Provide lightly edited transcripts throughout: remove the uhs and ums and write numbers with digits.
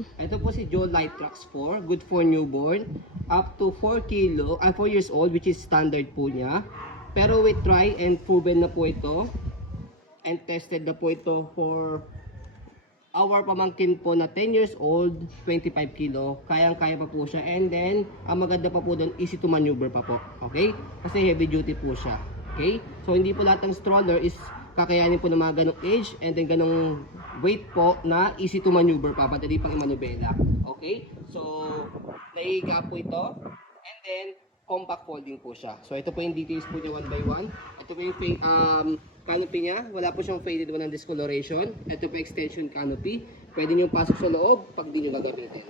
Ito po si Joe Light Trax 4, good for newborn, up to 4 years old, which is standard po niya. Pero we try and proven na po ito, and tested na po ito for our pamangkin po na 10 years old, 25 kilo, kayang-kaya pa po siya. And then, ang maganda pa po doon, easy to maneuver pa po. Okay? Kasi heavy duty po siya. Okay? So, hindi po lahat ng stroller is kakayanin po ng mga ganong age and then ganong weight po na easy to maneuver pa, madali pang imanubela. Okay? So, naihiga po ito. And then, compact folding po siya. So, ito po yung details po niya one by one. Ito po yung canopy niya. Wala po siyang faded, walang discoloration. Ito po extension canopy. Pwede nyo pasok sa loob pag di nyo gagamitin.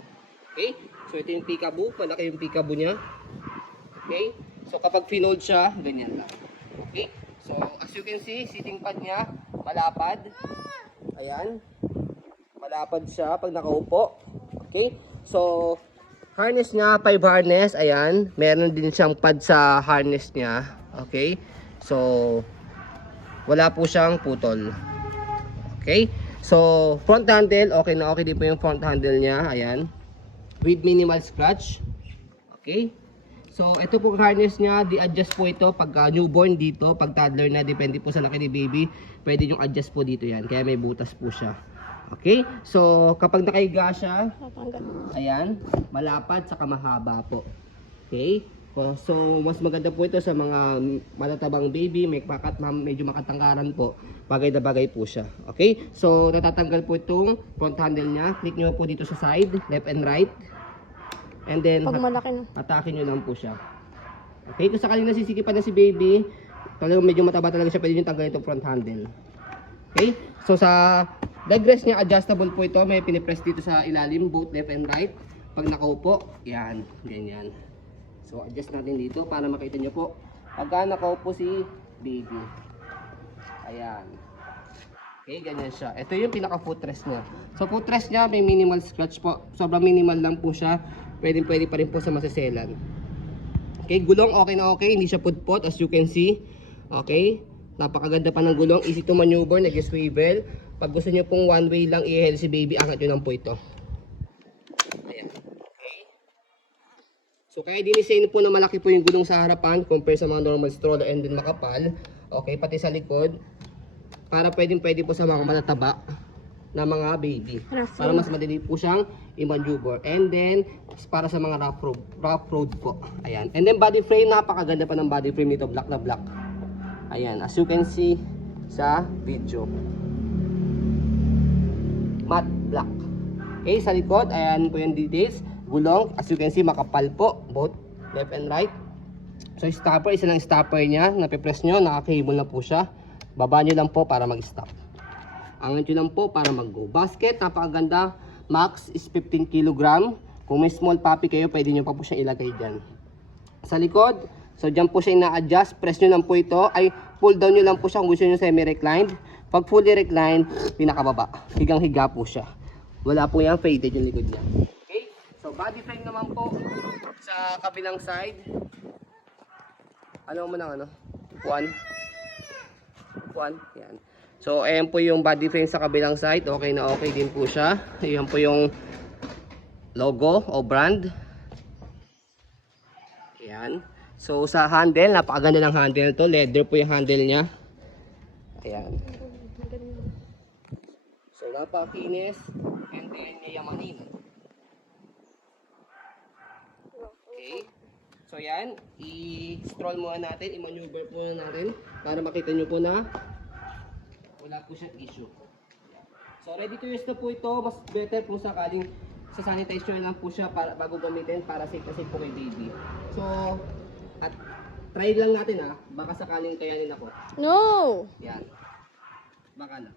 Okay? So, ito yung peekaboo. Malaki yung peekaboo niya. Okay? So, kapag finold siya, ganyan lang. Okay? So, as you can see, sitting pad niya, malapad. Ayan. Malapad siya pag nakaupo. Okay? So, harness niya, 5 harness. Ayan. Meron din siyang pad sa harness niya. Okay? So, wala po siyang putol. Okay? So, front handle, okay na okay din po yung front handle niya. Ayan. With minimal scratch. Okay? So, ito po harness niya, di-adjust po ito pag newborn dito, pag toddler na, depende po sa laki ni baby, pwede yung adjust po dito yan, kaya may butas po siya. Okay? So, kapag nakahiga siya, ayan, malapad saka mahaba po. Okay? So, mas maganda po ito sa mga matatabang baby, medyo makatangkaran po, bagay na bagay po siya. Okay? So, natatanggal po itong front handle niya, click nyo po dito sa side, left and right. And then, atakin nyo lang po siya. Okay, kung sakaling nasisikipan na si baby, talagang medyo mataba talaga siya, pwede nyo tanggalin itong front handle. Okay, so sa leg rest niya, adjustable po ito. May pinipress dito sa ilalim, both left and right. Pag nakaupo, yan, ganyan. So, adjust natin dito para makita nyo po. Pagka nakaupo si baby. Ayan. Okay, ganyan siya. Ito yung pinaka footrest niya. So, footrest niya, may minimal scratch po. Sobrang minimal lang po siya. Pwede pa rin po sa maseselan. Okay, gulong okay na okay. Hindi siya pudpot as you can see. Okay, napakaganda pa ng gulong. Easy to maneuver, nag-swivel. Pag gusto niyo pong one way lang i-hel si baby, angat nyo lang po ito. Ayan. Okay. So, kaya dinisign po na malaki po yung gulong sa harapan compare sa mga normal stroller and then makapal. Okay, pati sa likod. Para pwede po sa mga matataba na mga baby. Para mas madali po siyang i-maneuver. And then, para sa mga rough road po. Ayan. And then body frame, napakaganda pa ng body frame nito. Black na black. Ayan. As you can see sa video. Matte black. Okay, sa likod, ayan po yung details. Gulong, as you can see, makapal po. Both left and right. So, stopper, isa lang stopper niya. Napipress nyo, nakakahibol na po siya. Baba nyo lang po para mag-stop. Angat nyo lang po para mag-go. Basket, napakaganda. Max is 15 kg. Kung may small puppy kayo, pwede nyo pa po siya ilagay dyan. Sa likod, so dyan po siya ina-adjust. Press nyo lang po ito. Ay, pull down nyo lang po siya kung gusto nyo semi-reclined. Pag fully reclined, pinakababa. Higang-higa po siya. Wala po yan, faded yung likod niya. Okay? So, body frame naman po sa kabilang side. Ano mo ng ano? One. Yan. So, ayan po yung body frame sa kabilang side. Okay na okay din po siya. Ayan po yung logo o brand. Ayan. So, sa handle, napakaganda ng handle to. Leather po yung handle niya. Ayan. So, napakakinis. And then, yayamanin. Okay. So, yan. I-stroll muna natin. I-maneuver muna natin. Para makita nyo po na wala po siyang issue. So, ready to use na po ito. Mas better kung sakaling sa sanitizer lang po siya para, bago gamitin para safe na safe po kay baby. So, at try lang natin ha. Baka sakaling kayanin ako. No! Yan. Baka lang.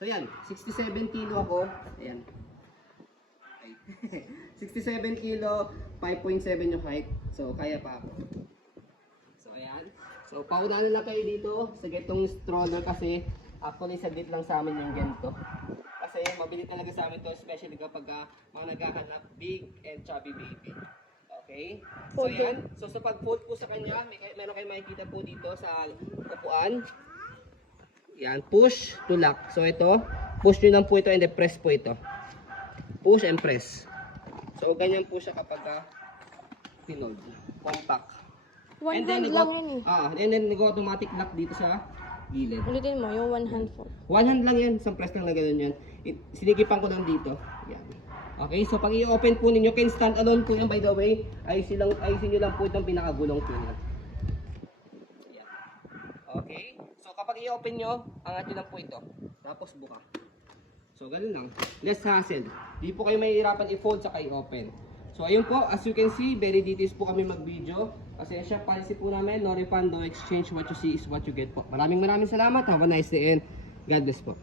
So, yan. 67 kilo ako. Ayan. 67 kilo, 5.7 yung height. So, kaya pa ako. So, ayan. So, paunahan lang kayo dito sa getong stroller kasi actually saglit lang sa amin yung ganito. Kasi mabili talaga sa amin to, especially kapag mga naghahanap big and chubby baby. Okay? So, ayan. So, sa pag-fold po sa kanya, meron kayo makikita po dito sa upuan. Yan. Push to lock. So, ito. Push nyo lang po ito and then press po ito. push and press. So, ganyan po siya kapag pinold. Compact. One hand lang yan eh. And then nag-automatic lock dito sa gilid. Ulitin mo, yung one hand for. One hand lang yan, isang press lang na gano'n yan. Sinikipan ko lang dito. Yan. Okay, so pag i-open po ninyo, can stand alone po yan by the way. Ayusin nyo lang po itong pinakagulong po yan. Yan. Okay, so kapag i-open nyo, angat nyo lang po ito. Tapos buka. So ganun lang. Less hassle. Di po kayo mahihirapan i-fold sa i-open. So ayun po, as you can see, very details po kami mag-video. Pasensya, policy po namin, no refund, no exchange. What you see is what you get po. Maraming salamat. Have a nice day and God bless po.